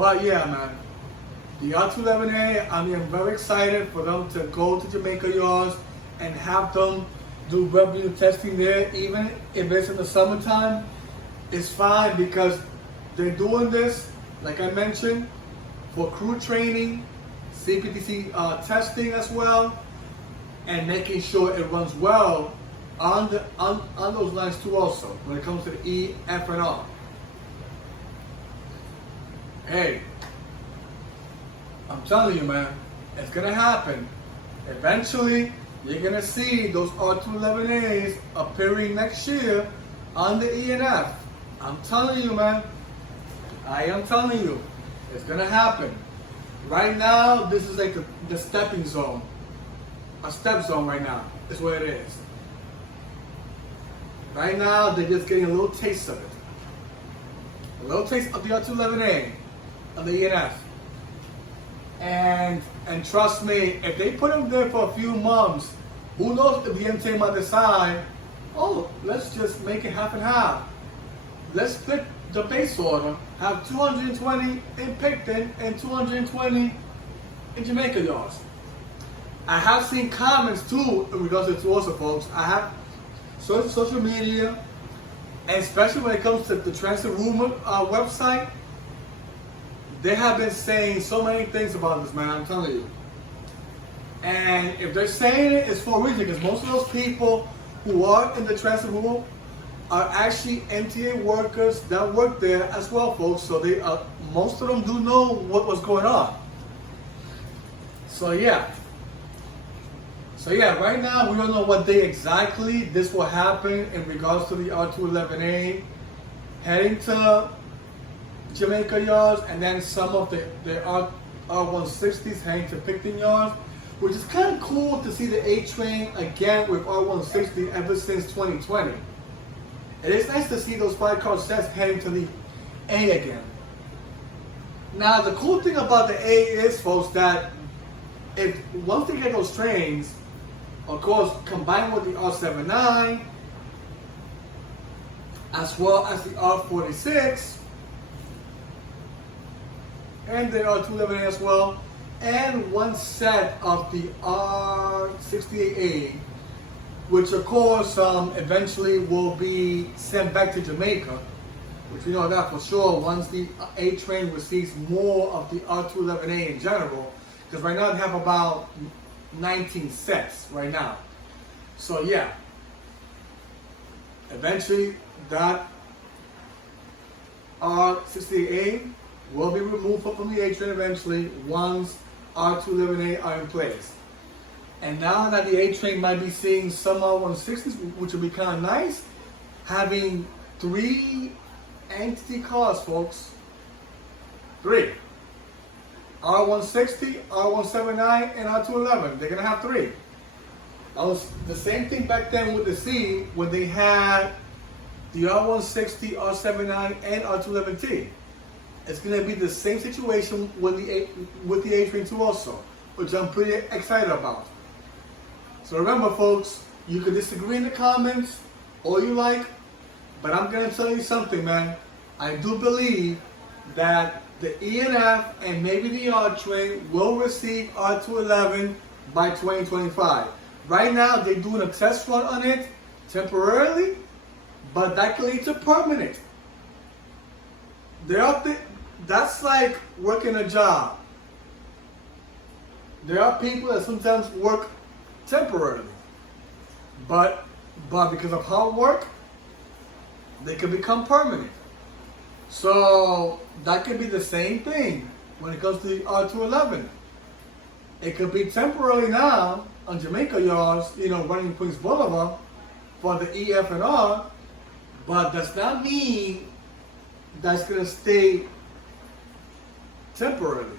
But yeah, man, the R211A, I mean, I'm very excited for them to go to Jamaica yards and have them do revenue testing there, even if it's in the summertime. It's fine because they're doing this, like I mentioned, for crew training, CPTC testing as well, and making sure it runs well on those lines too also, when it comes to the E, F, and R. Hey, I'm telling you, man, it's gonna happen. Eventually, you're gonna see those R211As appearing next year on the E and F. I'm telling you, man. I am telling you, it's gonna happen. Right now, this is like the stepping zone. A step zone right now is what it is. Right now, they're just getting a little taste of it. A little taste of the R211A and the E and F. And trust me, if they put them there for a few months, who knows if the MTA might decide, oh, let's just make it half and half. Let's split the base order, have 220 in Pitkin and 220 in Jamaica yards. I have seen comments too in regards to it also, folks. I have social media, and especially when it comes to the Transit Rumor website, they have been saying so many things about this, man, I'm telling you. And if they're saying it, it's for a reason, because most of those people who are in the Transit Rumor are actually MTA workers that work there as well, folks. So they most of them do know what was going on. So yeah, right now we don't know what day exactly this will happen in regards to the R211A heading to Jamaica yards, and then some of the R160s heading to Pitkin yards, which is kind of cool to see the A train again with R160 ever since 2020. It is nice to see those 5-car sets heading to the A again. Now, the cool thing about the A is, folks, that if once they get those trains, of course, combined with the R79, as well as the R46, and the R211 as well, and one set of the R68A, which of course eventually will be sent back to Jamaica, which we know that for sure once the A train receives more of the R211A in general, because right now they have about 19 sets right now. So yeah, eventually that R68A will be removed from the A train eventually once R211A are in place. And now that the A train might be seeing some R160s, which would be kind of nice, having 3 entity cars, folks. 3. R160, R179, and R211. They're going to have 3. That was the same thing back then with the C when they had the R160, R79, and R211T. It's going to be the same situation with the A train too also, which I'm pretty excited about. So remember, folks, you can disagree in the comments all you like, but I'm going to tell you something, man. I do believe that the E and F and maybe the R train will receive R211 by 2025. Right now, they're doing a test run on it temporarily, but that can lead to permanent. That's like working a job. There are people that sometimes work temporarily, but because of hard work, they can become permanent. So that could be the same thing when it comes to the R211. It could be temporary now on Jamaica yards, running Queens Boulevard for the E, F, and R, but does not mean that's going to stay temporarily.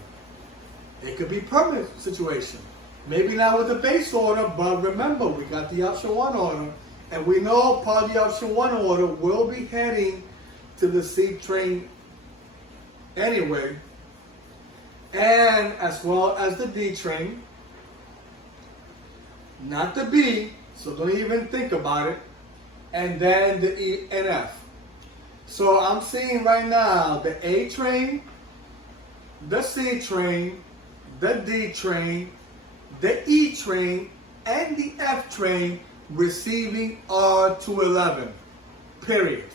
It could be permanent situation. Maybe not with the base order, but remember, we got the option 1 order, and we know part of the option 1 order will be heading to the C train anyway, and as well as the D train, not the B, so don't even think about it, and then the E and F. So I'm seeing right now the A train the C train, the D train, the E train, and the F train receiving R211. Period.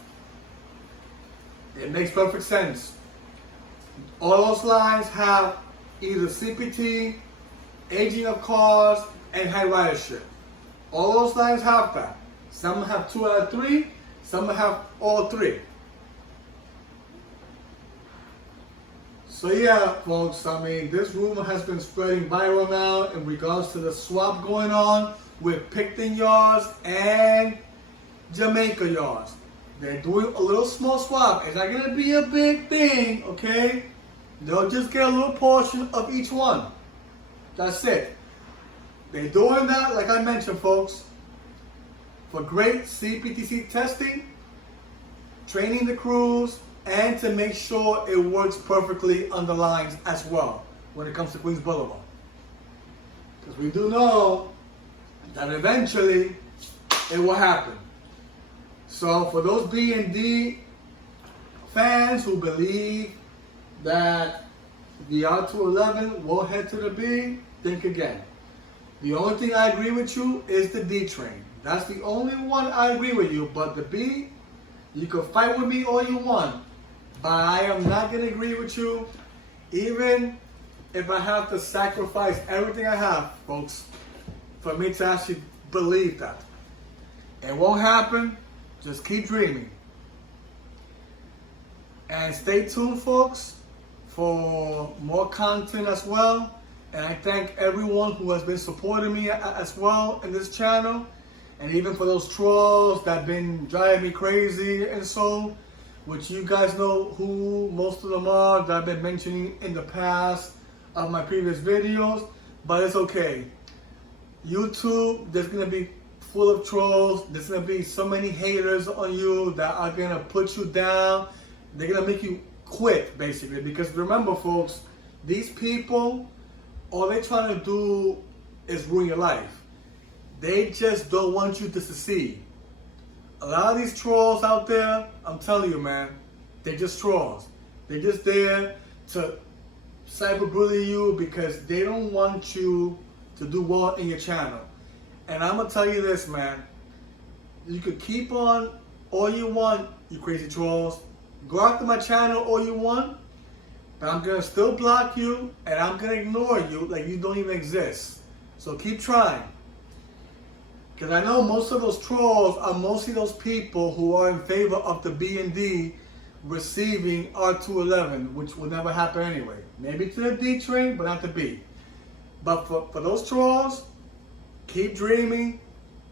It makes perfect sense. All those lines have either CPT, aging of cars, and high ridership. All those lines have that. Some have 2 out of 3, some have all 3. So yeah, folks, I mean, this rumor has been spreading viral now in regards to the swap going on with Pitkin yards and Jamaica yards. They're doing a little small swap. It's not going to be a big thing, okay? They'll just get a little portion of each one. That's it. They're doing that, like I mentioned, folks, for great CPTC testing, training the crews, and to make sure it works perfectly on the lines as well when it comes to Queens Boulevard. Because we do know that eventually it will happen. So for those B and D fans who believe that the R211 will head to the B, think again. The only thing I agree with you is the D train. That's the only one I agree with you. But the B, you can fight with me all you want, but I am not going to agree with you, even if I have to sacrifice everything I have, folks, for me to actually believe that. It won't happen. Just keep dreaming. And stay tuned, folks, for more content as well. And I thank everyone who has been supporting me as well in this channel. And even for those trolls that have been driving me crazy and so, which you guys know who most of them are that I've been mentioning in the past of my previous videos. But it's okay. YouTube, there's going to be full of trolls. There's going to be so many haters on you that are going to put you down. They're going to make you quit, basically. Because remember, folks, these people, all they're trying to do is ruin your life. They just don't want you to succeed. A lot of these trolls out there, I'm telling you, man, they're just trolls. They're just there to cyberbully you because they don't want you to do well in your channel. And I'm going to tell you this, man. You could keep on all you want, you crazy trolls. Go after my channel all you want, but I'm going to still block you and I'm going to ignore you like you don't even exist. So keep trying. Because I know most of those trolls are mostly those people who are in favor of the B and D receiving R211, which will never happen anyway. Maybe to the D train, but not the B. But for those trolls, keep dreaming.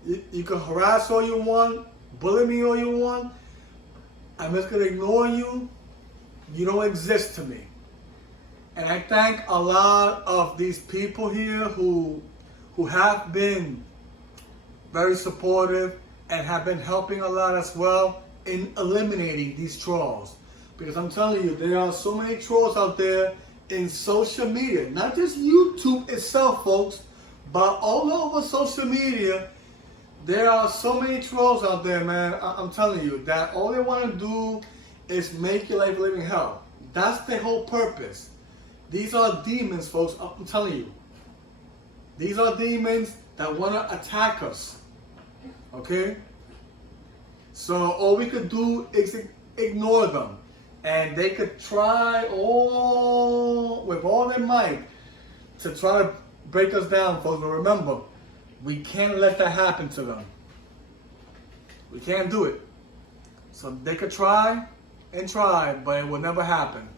You can harass all you want, bully me all you want. I'm just going to ignore you. You don't exist to me. And I thank a lot of these people here who have been very supportive and have been helping a lot as well in eliminating these trolls. Because I'm telling you, there are so many trolls out there in social media. Not just YouTube itself, folks, but all over social media. There are so many trolls out there, man. I'm telling you that all they want to do is make your life living hell. That's their whole purpose. These are demons, folks. I'm telling you. These are demons that want to attack us. Okay? So all we could do is ignore them. And they could try with all their might to try to break us down, folks. But remember, we can't let that happen to them. We can't do it. So they could try and try, but it will never happen.